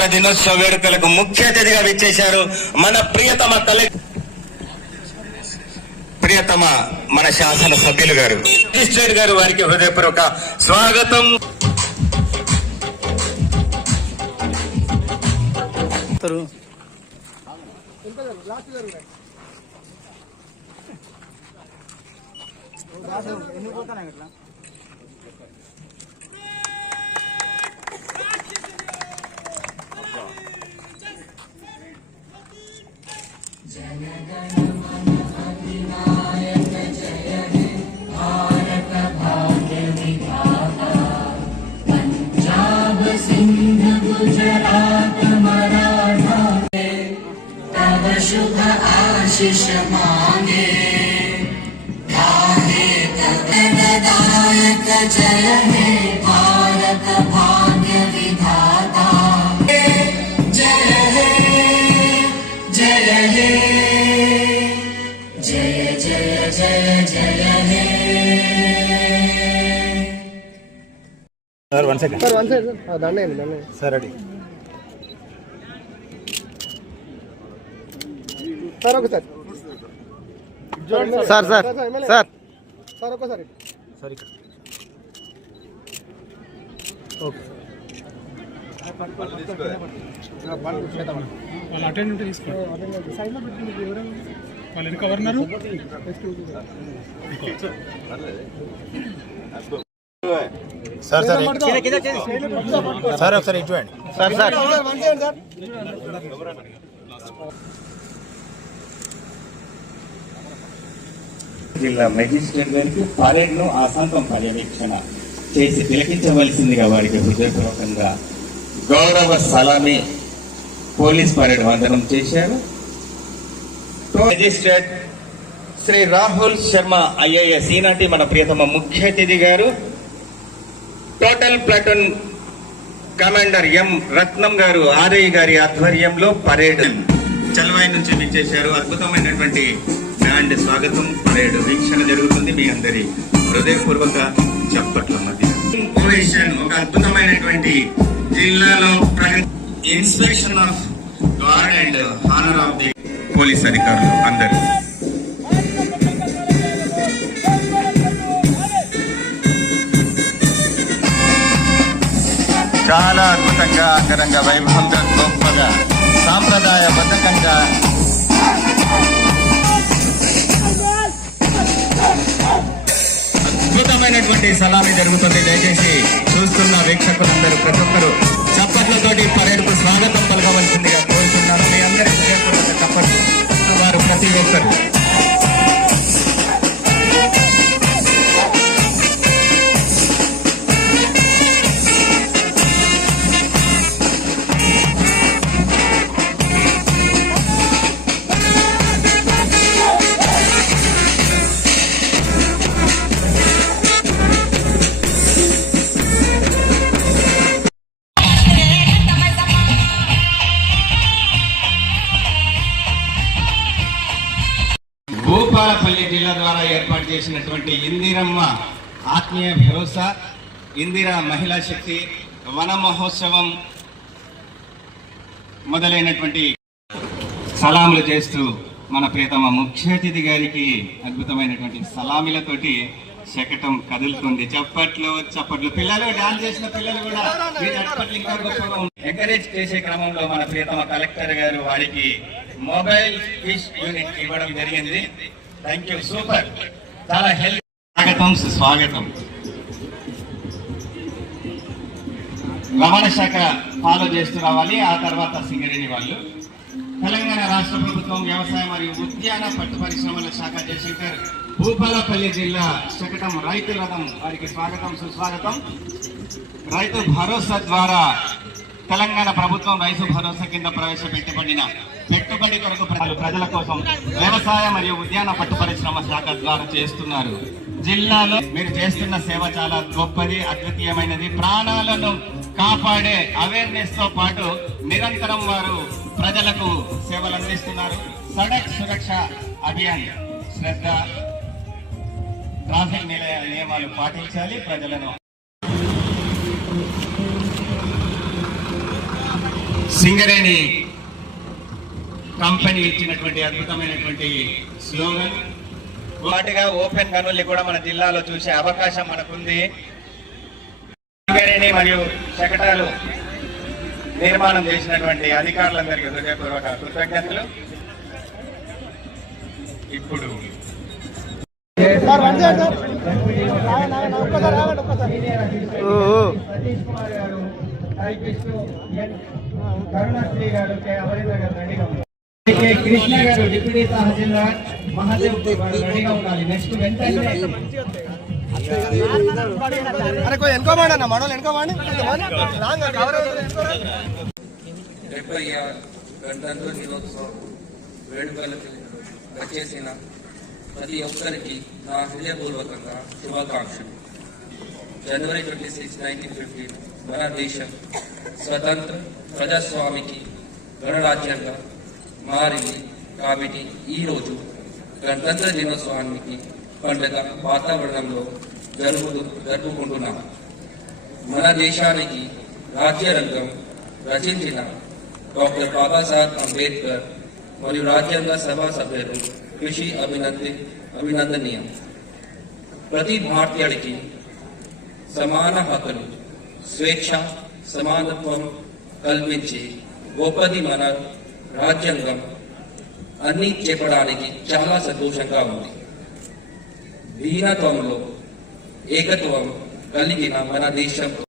స్వాతంత్ర దినోత్సవ వేడుకలకు ముఖ్య అతిథిగా విచ్చేశారు మన ప్రియతమ కలెక్టర్ ప్రియతమ మన శాసన సభ్యులు గారు. రిజిస్ట్రేట్ గారు వారికి హృదయపూర్వక స్వాగతం. तव मांगे काहे तत्प्रदायक जय हे भारत भाग्य विधाता। जय हे जय हे। जय जय जय जय हे। Sir one second sir one second दाने दाने sir ready sir okay sir sir sir. Sir sir ఒకసారి సార్. ఇక్కడ ఓకే. వాళ్ళు వెనక ఎవరున్నారు సార్ సార్ సార్ ఒకసారి ఇటు అండి sir sir one side sir జిల్లా మెజిస్ట్రేట్ గారికి పరేడ్ను పర్యవేక్షణ చేసి తిలకించవలసిందిగా వారికి హృదయపూర్వకంగా గౌరవ సలామి పోలీస్ పరేడ్ వందనం చేశారు. మెజిస్ట్రేట్ శ్రీ రాహుల్ శర్మ ఐఏఎస్ ఈనాటి మన ప్రియతమ ముఖ్య అతిథి గారు. Total platoon commander M Ratnam గారు ఆర్ఐ గారి ఆధ్వర్యంలో పరేడ్ చల్వాయి నుంచి విచ్చేశారు. అద్భుతమైనటువంటి బ్యాండ్ స్వాగతం. పరేడ్ వీక్షణ జరుగుతుంది మీ అందరి హృదయపూర్వక చప్పట్ల మధ్య. ఒక అద్భుతమైనటువంటి జిల్లాలో inspection of guard and honour of the police అధికారులు అందరూ. చాలా అద్భుతంగా అంగరంగ వైభవంగా గొప్పగా సాంప్రదాయ బద్ధకంగా సలామీ సలామి జరుగుతుంది. దయచేసి చూస్తున్న వీక్షకులందరూ ప్రతి ఒక్కరు చప్పట్లతోటి పరేడ్కు స్వాగతం పలకవలసిందిగా కోరుతున్నాను. మీ అందరి హృదయపూర్వక చప్పట్లు. వారు ప్రతి ఒక్కరు ద్వారా ఏర్పాటు చేసినటువంటి ఇందిరమ్మ ఆత్మీయ భరోసా ఇందిరా మహిళా శక్తి వన మహోత్సవం మొదలైనటువంటి సలాములు చేస్తూ మన ప్రియతమ ముఖ్య అతిథి గారికి అద్భుతమైనటువంటి సలామిలతోటి శకటం కదులుతుంది. చప్పట్లు చప్పట్లు. పిల్లలు డాన్స్ చేసిన పిల్లలు కూడా చప్పట్లు ఇంకా గొప్పగా ఎంకరేజ్ చేసే క్రమంలో మన ప్రియతమ కలెక్టర్ గారు వారికి మొబైల్ ఫిష్ యూనిట్ ఇవ్వడం జరిగింది. థ్యాంక్ యూ సూపర్ చాలా హెల్ప్ స్వాగతం. సుస్వాగతం రవాణా శాఖ ఫాలో చేస్తూ రావాలి ఆ తర్వాత సింగరేణి వాళ్ళు. తెలంగాణ రాష్ట్ర ప్రభుత్వం వ్యవసాయ మరియు ఉద్యాన పట్టు పరిశ్రమల శాఖ జయశంకర్ భూపాలపల్లి జిల్లా శకటం రైతు రథం వారికి స్వాగతం సుస్వాగతం. రైతు భరోసా ద్వారా తెలంగాణ ప్రభుత్వం రైతు భరోసా కింద ప్రవేశపెట్టబడిన పెట్టుబడి కొరకు ప్రజలు ప్రజల కోసం వ్యవసాయ మరియు ఉద్యాన పట్టు పరిశ్రమ శాఖ ద్వారా చేస్తున్నారు. జిల్లాలో మీరు చేస్తున్న సేవ చాలా గొప్పది అద్వితీయమైనది. ప్రాణాలను కాపాడే అవేర్నెస్తో పాటు నిరంతరం వారు ప్రజలకు సేవలు అందిస్తున్నారు. సడక్ సురక్ష అభియాన్ శ్రద్ధ ట్రాఫిక్ నిలయ నియమాలు పాటించాలి. ప్రజలను సింగరేణి కంపెనీ ఇచ్చినటువంటి అద్భుతమైనటువంటి స్లోగన్. వాటిగా ఓపెన్ గనుల్ని కూడా మన జిల్లాలో చూసే అవకాశం మనకుంది. సింగరేణి మరియు శకటాలు నిర్మాణం చేసినటువంటి అధికారులందరికీ హృదయపూర్వక కృతజ్ఞతలు. ఇప్పుడు ఒక్కసారి కరుణశ్రీ గారు కె అమరీంద్ర గారు రెడీగా ఉన్నారు. కె కృష్ణ గారు డిప్యూటీ తహసీల్దార్ మహాదేవ్ గారు రెడీగా ఉండాలి నెక్స్ట్ అన్న మనోళ్ళు డెబ్బై దినోత్సవం వేడుకలకు వచ్చేసిన ప్రతి ఒక్కరికి నా హృదయపూర్వకంగా శుభాకాంక్షలు. జనవరి ట్వంటీ సిక్స్ నైన్టీన్ ఫిఫ్టీన్ మన దేశం స్వతంత్ర ప్రజాస్వామికి గణరాజ్యంగా మారింది. కాబట్టి ఈరోజు గణతంత్ర దినోత్సవానికి పండుగ వాతావరణంలో జరుపు జరుపుకుంటున్నాం. మన దేశానికి రాజ్యరంగం రచించిన డాక్టర్ బాబాసాహెబ్ అంబేద్కర్ మరియు రాజ్యాంగ సభ సభ్యులు కృషి అభినంది అభినందనీయం. ప్రతి భారతీయుడికి సమాన హక్కులు స్వేచ్ఛ సమానత్వం కల్పించి గొప్పది మన రాజ్యాంగం. అన్ని చెప్పడానికి చాలా సంతోషంగా ఉంది. దీనత్వంలో ఏకత్వం కలిగిన మన దేశం.